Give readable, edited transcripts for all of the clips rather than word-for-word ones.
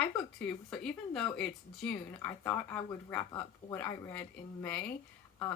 Hi BookTube. So even though it's June, I thought I would wrap up what I read in May.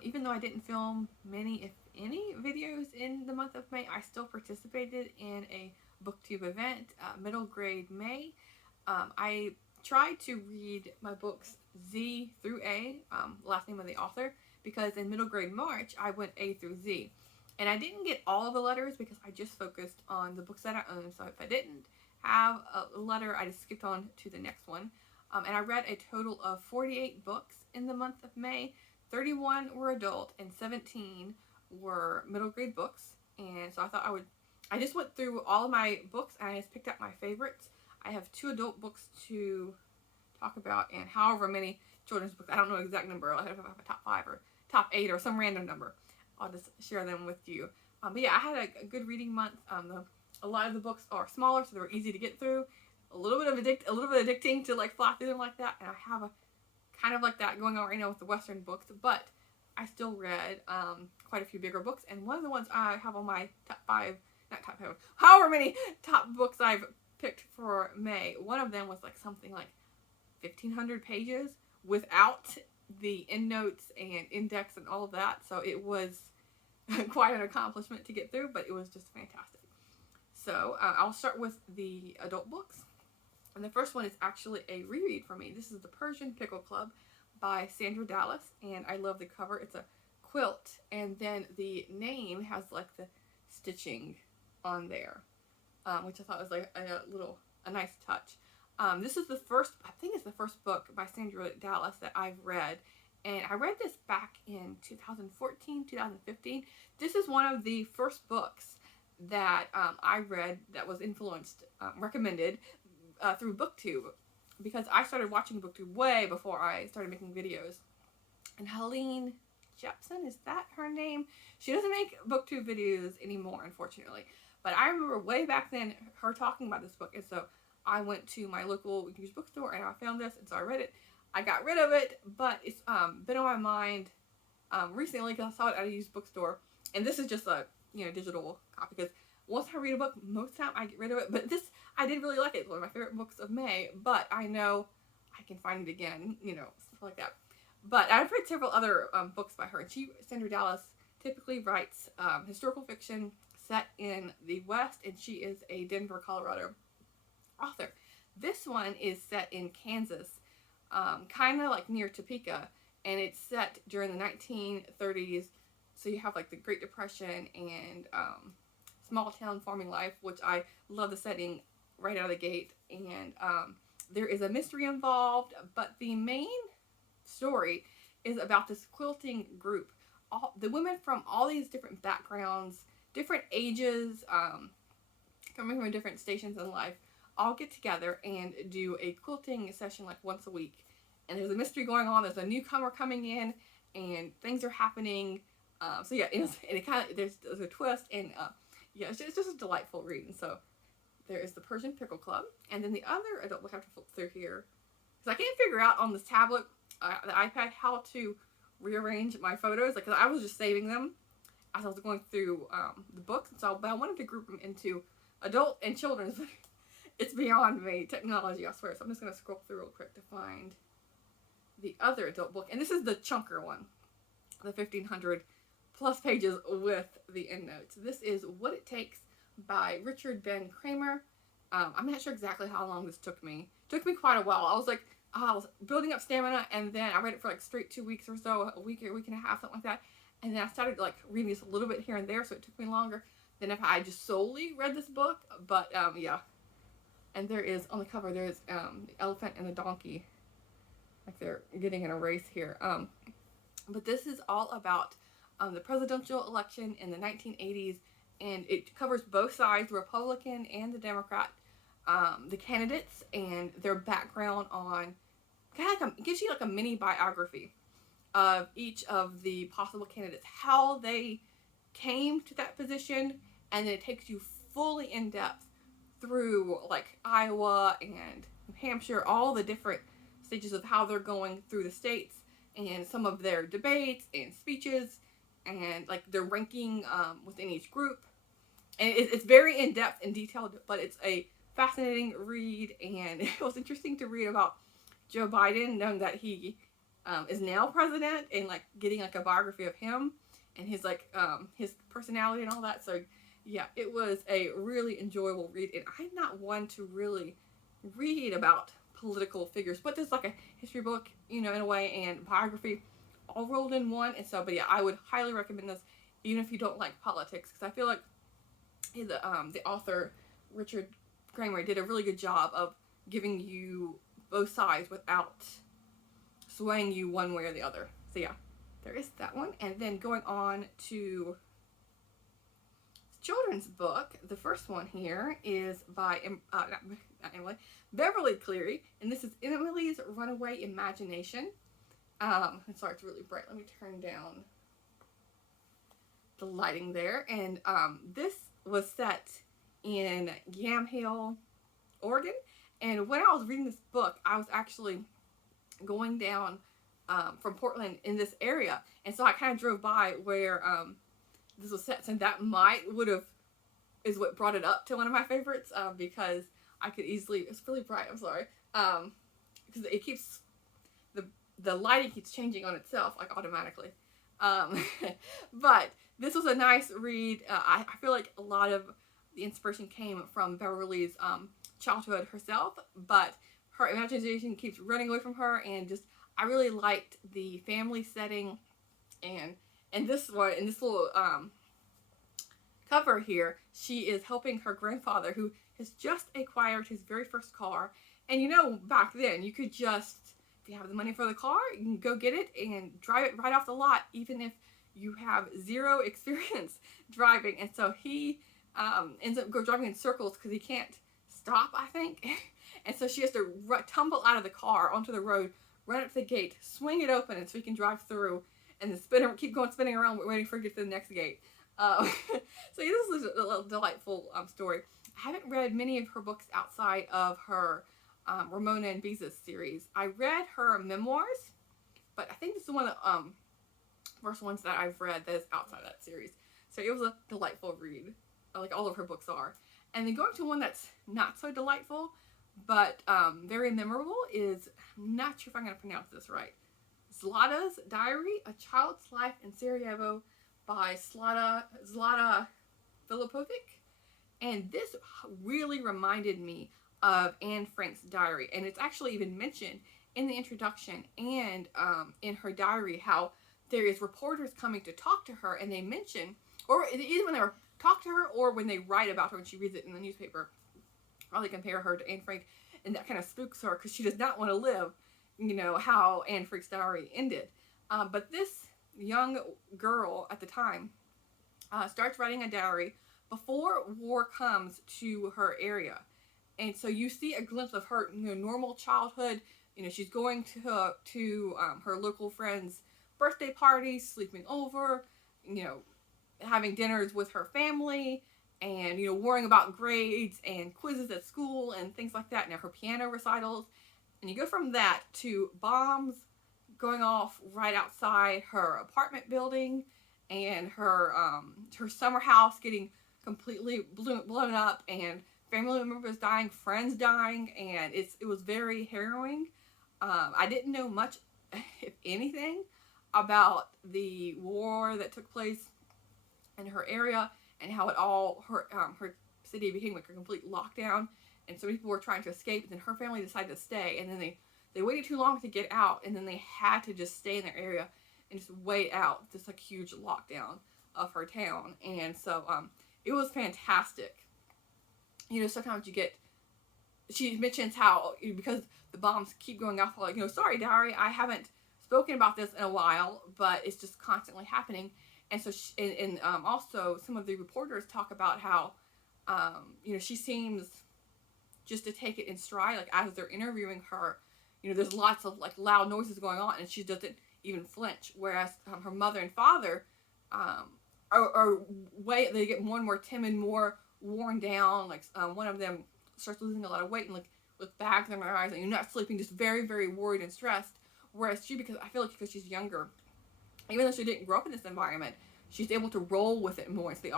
Even though I didn't film many, if any, videos in the month of May, I still participated in a BookTube event, middle grade May. I tried to read my books Z through A, last name of the author, because in middle grade March, I went A through Z. And I didn't get all of the letters because I just focused on the books that I own. So if I didn't have a letter, I just skipped on to the next one. And I read a total of 48 books in the month of May. 31 were adult and 17 were middle grade books. And so I just went through all of my books and I just picked out my favorites. I have 2 adult books to talk about and however many children's books. I don't know the exact number. I'll have a top 5 or top 8 or some random number. I'll just share them with you. But yeah, I had a good reading month. A lot of the books are smaller, so they were easy to get through. A little bit addicting to like fly through them like that. And I have a kind of like that going on right now with the Western books. But I still read quite a few bigger books. And one of the ones I have on my top 5, not top 5, however many top books I've picked for May. One of them was like something like 1,500 pages without the endnotes and index and all of that. So it was quite an accomplishment to get through, but it was just fantastic. So I'll start with the adult books. And the first one is actually a reread for me. This is the Persian Pickle Club by Sandra Dallas. And I love the cover. It's a quilt. And then the name has like the stitching on there, which I thought was like a nice touch. This is the first, I think it's the first book by Sandra Dallas that I've read. And I read this back in 2014, 2015. This is one of the first books that I read that was influenced, recommended through BookTube. Because I started watching BookTube way before I started making videos. And Helene Jepsen, is that her name? She doesn't make BookTube videos anymore, unfortunately. But I remember way back then her talking about this book. And so I went to my local used bookstore and I found this, and so I read it. I got rid of it, but it's been on my mind recently because I saw it at a used bookstore. And this is just a digital copy because once I read a book, most of the time I get rid of it. But this, I did really like it. It's one of my favorite books of May, but I know I can find it again, stuff like that. But I've read several other books by her. And Sandra Dallas, typically writes historical fiction set in the West, and she is a Denver, Colorado author. This one is set in Kansas, kind of like near Topeka, and it's set during the 1930s. So you have like the Great Depression and small town farming life, which I love the setting right out of the gate. And there is a mystery involved, but the main story is about this quilting group. The women from all these different backgrounds, different ages, coming from different stations in life, all get together and do a quilting session like once a week. And there's a mystery going on. There's a newcomer coming in, and things are happening. So yeah, and it kind of there's a twist, and yeah, it's just a delightful read. And so there is the Persian Pickle Club, and then the other adult book I have to flip through here because I can't figure out on this tablet, the iPad, how to rearrange my photos. Like, 'cause I was just saving them as I was going through the books, and so but I wanted to group them into adult and children's. It's beyond me, technology, I swear. So I'm just going to scroll through real quick to find the other adult book. And this is the chunker one, the 1,500 plus pages with the endnotes. This is What It Takes by Richard Ben Kramer. I'm not sure exactly how long this took me. It took me quite a while. I was building up stamina, and then I read it for like straight 2 weeks or so, a week and a half, something like that. And then I started like reading this a little bit here and there, so it took me longer than if I just solely read this book. But yeah. And there is, on the cover, there's the elephant and the donkey. Like they're getting in a race here. But this is all about the presidential election in the 1980s. And it covers both sides, the Republican and the Democrat, the candidates and their background on, kind of like it gives you like a mini biography of each of the possible candidates, how they came to that position. And then it takes you fully in depth through like Iowa and New Hampshire, all the different stages of how they're going through the states, and some of their debates and speeches, and like their ranking within each group. And it's very in depth and detailed, but it's a fascinating read, and it was interesting to read about Joe Biden, knowing that he is now president, and like getting like a biography of him and his like his personality and all that. So yeah, it was a really enjoyable read, and I'm not one to really read about political figures, but there's like a history book, you know, in a way, and biography all rolled in one. And so, but yeah, I would highly recommend this, even if you don't like politics, because I feel like the author Richard Kramer did a really good job of giving you both sides without swaying you one way or the other. So yeah, there is that one. And then going on to children's book, the first one here is by not Emily, Beverly Cleary, and this is Emily's Runaway Imagination. I'm sorry, it's really bright. Let me turn down the lighting there. And this was set in Yamhill, Oregon. And when I was reading this book, I was actually going down from Portland in this area, and so I kind of drove by where this was set, and that is what brought it up to one of my favorites, because I could easily, it's really bright, I'm sorry, because it keeps, the lighting keeps changing on itself, like automatically, but this was a nice read. I feel like a lot of the inspiration came from Beverly's childhood herself, but her imagination keeps running away from her, and just, I really liked the family setting, and this one, in this little cover here, she is helping her grandfather, who has just acquired his very first car. And you know, back then, you could just, if you have the money for the car, you can go get it and drive it right off the lot, even if you have zero experience driving. And so he ends up driving in circles because he can't stop, I think. And so she has to tumble out of the car onto the road, run up to the gate, swing it open, and so he can drive through, and then keep going spinning around, waiting for it to get to the next gate. So yeah, this is a delightful story. I haven't read many of her books outside of her Ramona and Beezus series. I read her memoirs, but I think this is one of the first ones that I've read that is outside of that series. So it was a delightful read, like all of her books are. And then going to one that's not so delightful, but very memorable, is, I'm not sure if I'm going to pronounce this right, Zlatas Diary, A Child's Life in Sarajevo by Zlata Filipovic. And this really reminded me of Anne Frank's diary, and it's actually even mentioned in the introduction and in her diary how there is reporters coming to talk to her, and they mention, or either when they talk to her or when they write about her when she reads it in the newspaper, or they compare her to Anne Frank, and that kind of spooks her because she does not want to live, you know, how Anne Frank's diary ended. But this young girl at the time starts writing a diary before war comes to her area. And so you see a glimpse of her, you know, normal childhood. You know, she's going to her local friends' birthday parties, sleeping over, you know, having dinners with her family, and, you know, worrying about grades and quizzes at school and things like that. Now her piano recitals. And you go from that to bombs going off right outside her apartment building, and her summer house getting completely blown up, and family members dying, friends dying, and it was very harrowing. I didn't know much, if anything, about the war that took place in her area, and how her city became like a complete lockdown, and so many people were trying to escape, and then her family decided to stay, and then they waited too long to get out, and then they had to just stay in their area and just wait out this like huge lockdown of her town. And so it was fantastic. You know, sometimes she mentions how, because the bombs keep going off, like, you know, sorry, diary, I haven't spoken about this in a while, but it's just constantly happening. And so also some of the reporters talk about how, you know, she seems just to take it in stride, like as they're interviewing her, you know, there's lots of like loud noises going on, and she doesn't even flinch. Whereas her mother and father they get more and more timid, more worn down. Like one of them starts losing a lot of weight, and like with bags in her eyes, and you're not sleeping, just very, very worried and stressed. Whereas she, because I feel like because she's younger, even though she didn't grow up in this environment, she's able to roll with it more. It's the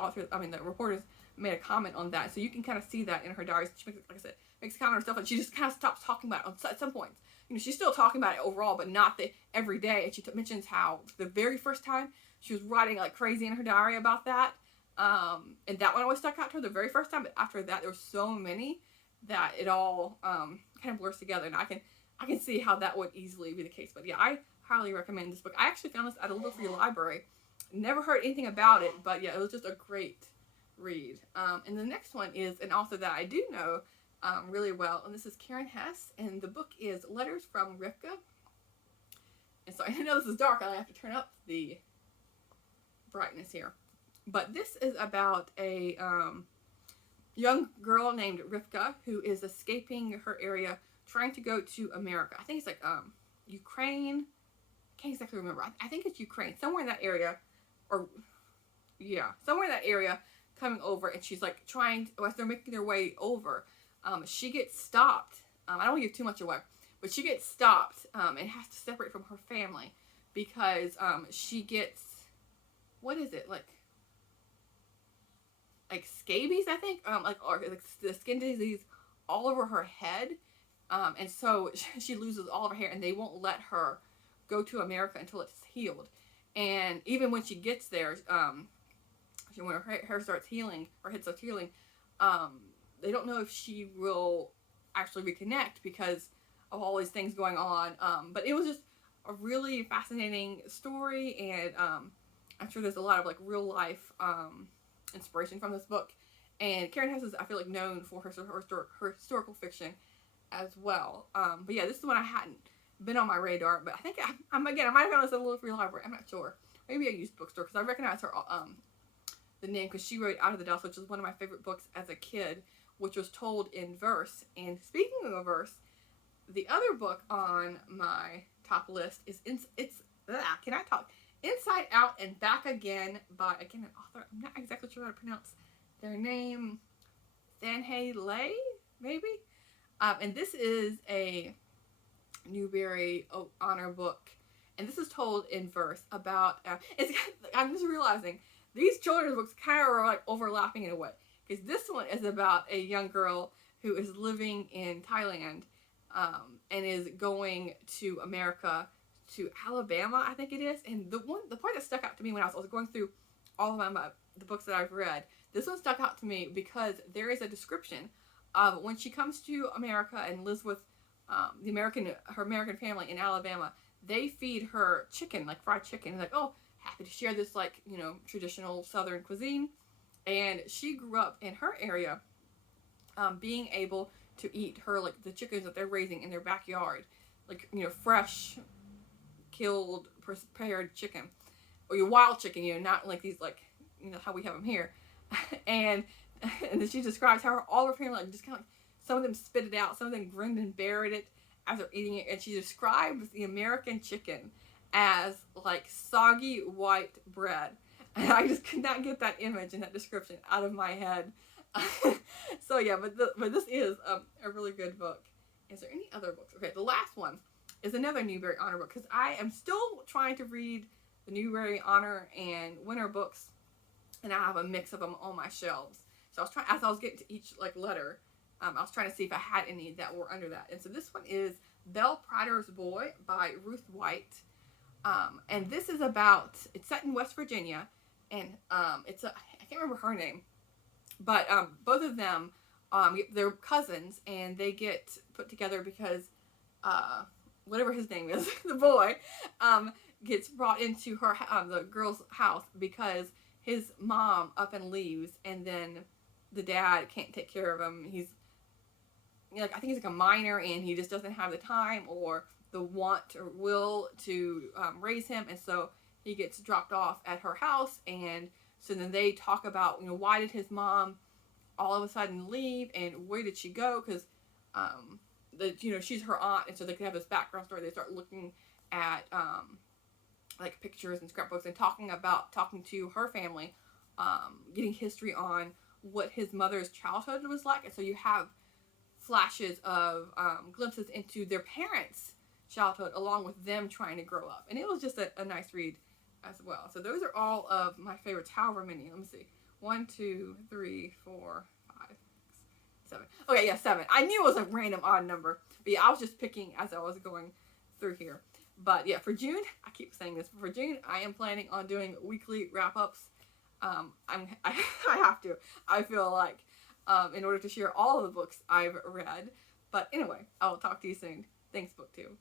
reporters made a comment on that. So you can kind of see that in her diaries. She makes, like I said, makes a comment on herself, and she just kind of stops talking about it at some points. You know, she's still talking about it overall, but not the every day. And she mentions how the very first time she was writing like crazy in her diary about that. And that one always stuck out to her the very first time. But after that, there were so many that it all kind of blurs together. And I can see how that would easily be the case. But yeah, I highly recommend this book. I actually found this at a little free library. Never heard anything about it, but yeah, it was just a great read. And the next one is an author that I do know really well, and this is Karen Hess, and the book is Letters from Ripka. And so I know this is dark, I have to turn up the brightness here. But this is about a young girl named Ripka who is escaping her area, trying to go to America. I think it's like Ukraine. I can't exactly remember. I think it's Ukraine, somewhere in that area, or yeah, somewhere in that area, coming over, and she's like trying to, as they're making their way over, she gets stopped. I don't want to give too much away, but she gets stopped and has to separate from her family because she gets, what is it, like scabies, I think, or like the skin disease all over her head, and so she loses all of her hair, and they won't let her go to America until it's healed. And even when she gets there, when her hair starts healing, or head starts healing, they don't know if she will actually reconnect because of all these things going on. But it was just a really fascinating story, and I'm sure there's a lot of like real life inspiration from this book. And Karen Hess is, I feel like, known for her historical fiction as well. But yeah, this is one I hadn't been on my radar, but I think I might have found this at a little free library. I'm not sure. Maybe a used bookstore, because I recognize her the name, because she wrote Out of the Dust, which is one of my favorite books as a kid, which was told in verse. And speaking of verse, the other book on my top list is can I talk? Inside Out and Back Again by, again, an author. I'm not exactly sure how to pronounce their name. Sanhei Lei, maybe? And this is a Newbery honor book. And this is told in verse about, I'm just realizing, these children's books kind of are like overlapping in a way. Because this one is about a young girl who is living in Thailand and is going to America, to Alabama, I think it is. And the part that stuck out to me when I was going through all of the books that I've read, this one stuck out to me because there is a description of when she comes to America and lives with her American family in Alabama. They feed her chicken, like fried chicken. Like, oh, happy to share this, like, you know, traditional Southern cuisine. And she grew up in her area, being able to eat the chickens that they're raising in their backyard, like, you know, fresh, killed, prepared chicken, or your wild chicken, you know, not like these, like, you know, how we have them here. and then she describes how all her family, like, just kind of, like, some of them spit it out, some of them grinned and buried it as they're eating it, and she describes the American chicken as like soggy white bread, and I just could not get that image and that description out of my head. So yeah, but this is a really good book. Is there any other books? Okay, the last one is another Newbery Honor book, because I am still trying to read the Newbery Honor and Winter books, and I have a mix of them on my shelves. So I was trying, as I was getting to each like letter, I was trying to see if I had any that were under that. And so this one is Belle Priders Boy by Ruth White. And this is about, it's set in West Virginia, and I can't remember her name, but both of them, they're cousins, and they get put together because whatever his name is, the boy, gets brought into the girl's house because his mom up and leaves, and then the dad can't take care of him. He's, you know, like, I think he's like a minor, and he just doesn't have the time or the want or will to raise him, and so he gets dropped off at her house. And so then they talk about, you know, why did his mom all of a sudden leave, and where did she go? Because you know, she's her aunt, and so they could have this background story. They start looking at like pictures and scrapbooks, and talking to her family, getting history on what his mother's childhood was like. And so you have flashes of glimpses into their parents' childhood, along with them trying to grow up. And it was just a nice read as well. So those are all of my favorites, however many. Let me see. 1, 2, 3, 4, 5, 6, 7. Okay, yeah, 7. I knew it was a random odd number. But yeah, I was just picking as I was going through here. But yeah, for June, I keep saying this, but for June, I am planning on doing weekly wrap-ups. I have to. I feel like in order to share all of the books I've read. But anyway, I will talk to you soon. Thanks, BookTube.